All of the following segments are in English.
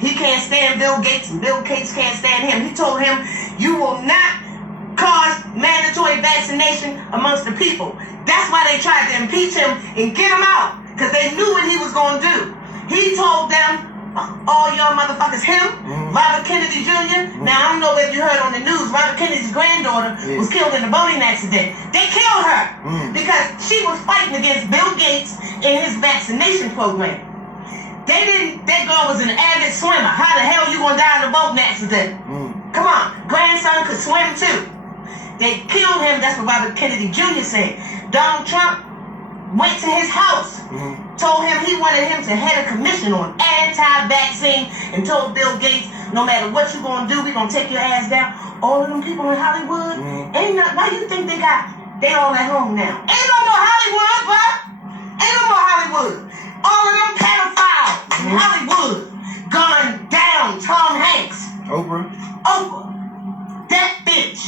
He can't stand Bill Gates, and Bill Gates can't stand him. He told him, you will not cause mandatory vaccination amongst the people. That's why they tried to impeach him and get him out, because they knew what he was going to do. He told them, all y'all motherfuckers, him, Robert Kennedy Jr. Now, I don't know if you heard on the news, Robert Kennedy's granddaughter was killed in a boating accident. They killed her because she was fighting against Bill Gates and his vaccination program. That girl was an avid swimmer. How the hell you gonna die in a boating accident? Come on, grandson could swim too. They killed him, that's what Robert Kennedy Jr. said. Donald Trump went to his house, told him he wanted him to head a commission on anti-vaccine, and told Bill Gates, no matter what you're gonna do, we're gonna take your ass down. All of them people in Hollywood, why you think they all at home now? Ain't no more Hollywood, bro. Ain't no more Hollywood. All of them pedophiles in Hollywood gone down. Tom Hanks. Oprah. That bitch.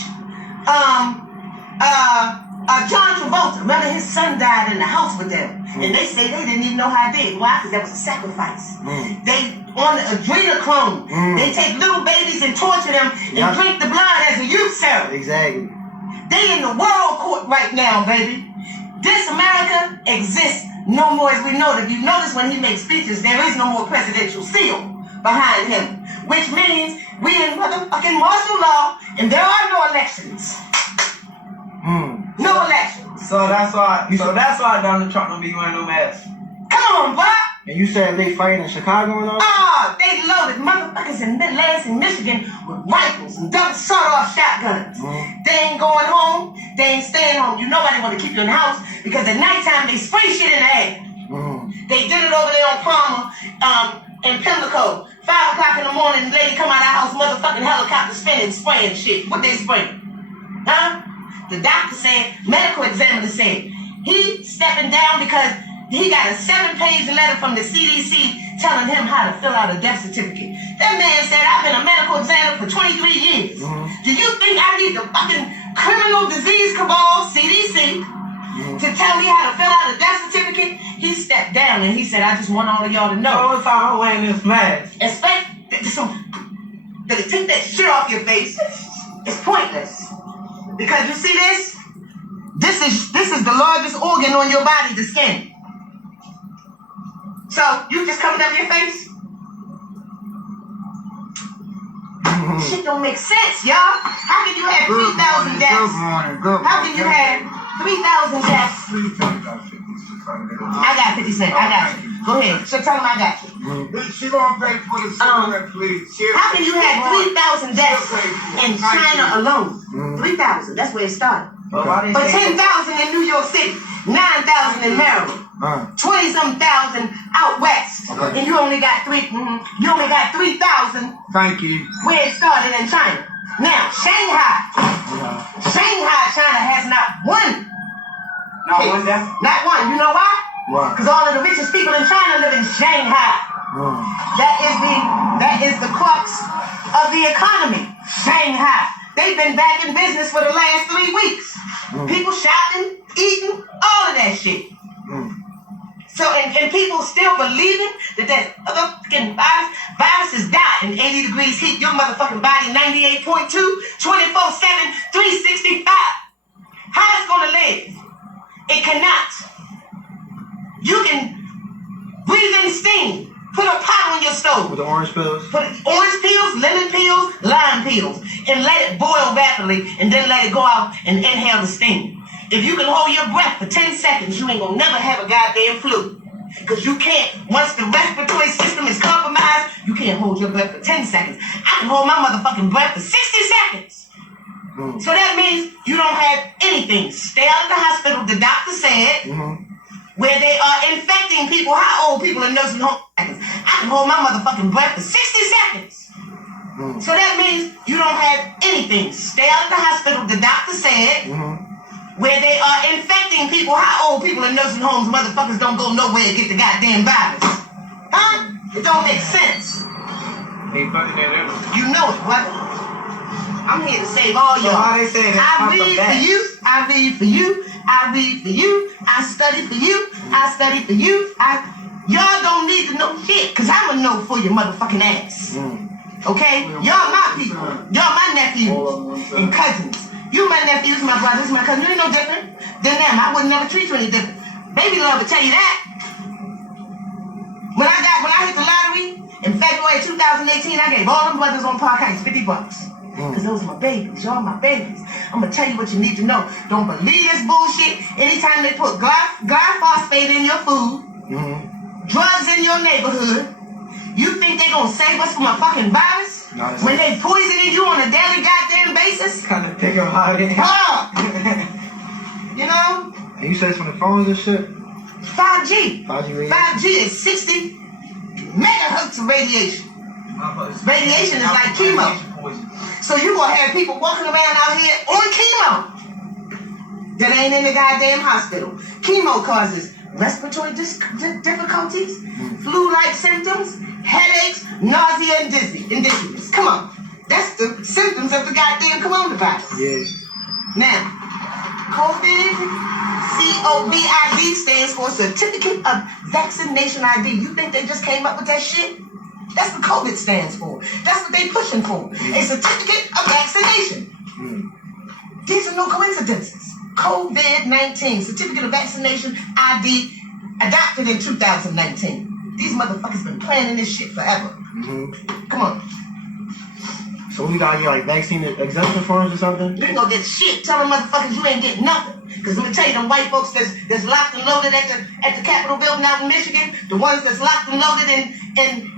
John Travolta. Remember his son died in the house with them. And they say they didn't even know how it did. Why? Because that was a sacrifice. They on adrenochrome. They take little babies and torture them and drink the blood as a youth serum. Exactly. They in the world court right now, baby. This America exists no more as we know it. If you notice when he makes speeches, there is no more presidential seal behind him. Which means we in motherfucking martial law and there are no elections. No elections. So that's why Donald Trump don't be wearing no mask. Come on, bro. And you said they fighting in Chicago and all? Oh, they loaded motherfuckers in Midlands and Michigan with rifles and double sawed-off shotguns. They ain't going home. They ain't staying home. You know why they want to keep you in the house? Because at nighttime they spray shit in the air. They did it over there on Palmer, in Pimlico. 5 o'clock in the morning, the lady come out of the house, motherfucking helicopter spinning, spraying shit. What they spraying? Huh? The doctor said, medical examiner said, he stepping down because he got a 7-page letter from the CDC telling him how to fill out a death certificate. That man said, I've been a medical examiner for 23 years. Do you think I need the fucking criminal disease cabal, CDC, to tell me how to fill out a death certificate? He stepped down and he said, I just want all of y'all to know. Oh, it's all wearing this mask. Expect that to take that shit off your face is pointless. Because you see this? This is the largest organ on your body, the skin. So you just covered up your face? Shit don't make sense, y'all. How can you have 3,000 deaths? How can you have 3,000 deaths? I got 50 cents. I got you. Go ahead. So tell them I got you. She gonna pay for the cigarette, please. How can you have 3,000 deaths in China alone? 3,000. That's where it started. But 10,000 in New York City, 9,000 in Maryland, 20-some thousand out west, and you only got 3,000. Thank you. Where it started in China. Now Shanghai, China has not one. Not one death? Not one. You know why? Why? Because all of the richest people in China live in Shanghai. That is the crux of the economy. Shanghai. They've been back in business for the last 3 weeks. People shopping, eating, all of that shit. So, and people still believing that motherfucking viruses die in 80 degrees heat. Your motherfucking body 98.2, 24/7, 365. How it's gonna live? It cannot. You can breathe in steam. Put a pot on your stove. With the orange peels? Put orange peels, lemon peels, lime peels, and let it boil rapidly, and then let it go out and inhale the steam. If you can hold your breath for 10 seconds, you ain't gonna never have a goddamn flu. Because you can't, once the respiratory system is compromised, you can't hold your breath for 10 seconds. I can hold my motherfucking breath for 60 seconds. So that means you don't have anything. Stay out of the hospital, the doctor said, where they are infecting people. How old people in nursing homes? I can hold my motherfucking breath for 60 seconds. So that means you don't have anything. Stay out of the hospital, the doctor said, where they are infecting people. How old people in nursing homes? Motherfuckers don't go nowhere to get the goddamn virus. Huh? It don't make sense. You know it, what? I'm here to save all y'all. Why they say I read for you. I read for you. I read for you. I study for you. I study for you. Y'all don't need to know shit, because I'm going to know for your motherfucking ass. Okay? Y'all my people. Y'all my nephews and cousins. You my nephews, my brothers, my cousins. You ain't no different than them. I would never treat you any different. Baby love will tell you that. When I hit the lottery in February 2018, I gave all them brothers on Park Heights $50. Because those are my babies. Y'all my babies. I'm going to tell you what you need to know. Don't believe this bullshit. Anytime they put glyphosate in your food, drugs in your neighborhood, you think they going to save us from a fucking virus? No, when they poisoning you on a daily goddamn basis? Kind of think about it. You know? And you said it's from the phones and shit? 5G. 5G is 60 megahertz of radiation. Radiation is like chemo. So you gonna have people walking around out here on chemo that ain't in the goddamn hospital. Chemo causes respiratory difficulties, flu-like symptoms, headaches, nausea, and dizziness. Come on. That's the symptoms of the goddamn coronavirus. Yeah. Now, COVID stands for Certificate of Vaccination ID. You think they just came up with that shit? That's what COVID stands for. That's what they pushing for. A certificate of vaccination. These are no coincidences. COVID-19, Certificate of Vaccination ID, adopted in 2019. These motherfuckers been planning this shit forever. Come on. So we gotta get like vaccine exemption forms or something? You ain't gonna get shit. Tell them motherfuckers you ain't getting nothing. Cause let me tell you, them white folks that's locked and loaded at the Capitol building out in Michigan, the ones that's locked and loaded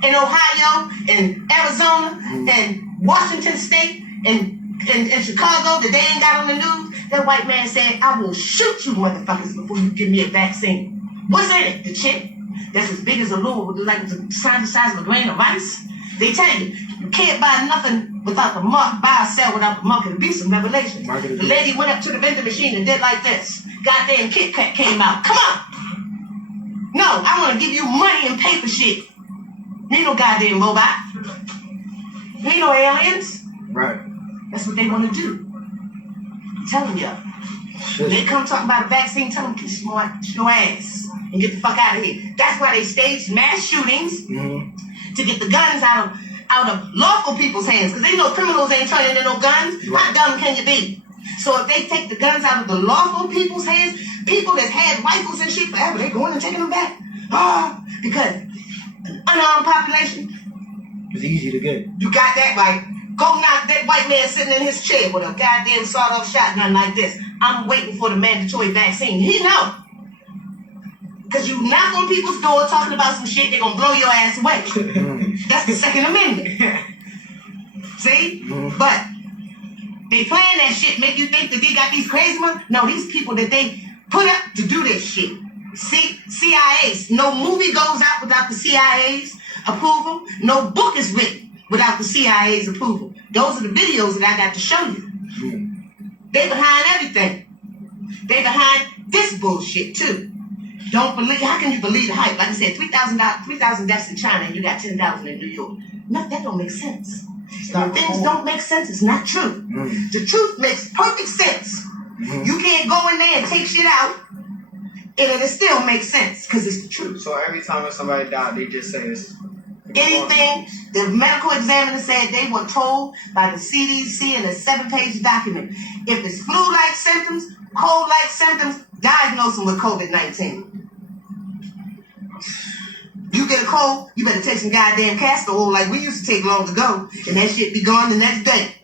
in Ohio, in Arizona, and Washington State, and in Chicago that they ain't got on the news, that white man said, I will shoot you motherfuckers before you give me a vaccine. What's in it? The chip that's as big as a little, like the size of a grain of rice? They tell you, you can't buy nothing without the mark, buy or sell without the mark of the beast and revelation. The lady went up to the vending machine and did like this. Goddamn Kit Kat came out. Come on. No, I want to give you money and paper shit. Ain't no goddamn robot. Ain't no aliens. Right. That's what they want to do. I'm telling you. When they come talking about a vaccine, tell them kiss your ass and get the fuck out of here. That's why they staged mass shootings to get the guns out of lawful people's hands, because they know criminals ain't turning in no guns. How dumb can you be? So if they take the guns out of the lawful people's hands, people that had rifles and shit forever, they going and taking them back. Because an unarmed population, it's easy to get. you got that right. Go knock that white man sitting in his chair with a goddamn sawed-off shotgun like this. I'm waiting for the mandatory vaccine. He know. Because you knock on people's door talking about some shit, they're going to blow your ass away. That's the Second Amendment. See? But they playing that shit, make you think that they got these crazy ones. No, these people that they put up to do this shit. CIA's. No movie goes out without the CIA's approval. No book is written without the CIA's approval. Those are the videos that I got to show you. They behind everything. They behind this bullshit too. Don't believe. How can you believe the hype? Like I said, 3,000 deaths in China, and you got 10,000 in New York. No, that don't make sense. When things don't make sense, it's not true. The truth makes perfect sense. You can't go in there and take shit out, and it still makes sense because it's the truth. So every time somebody died, they just say it's anything. The medical examiner said they were told by the CDC in a 7-page document. If it's flu-like symptoms, cold-like symptoms, diagnose them with COVID-19. You get a cold, you better take some goddamn castor oil like we used to take long ago, and that shit be gone the next day.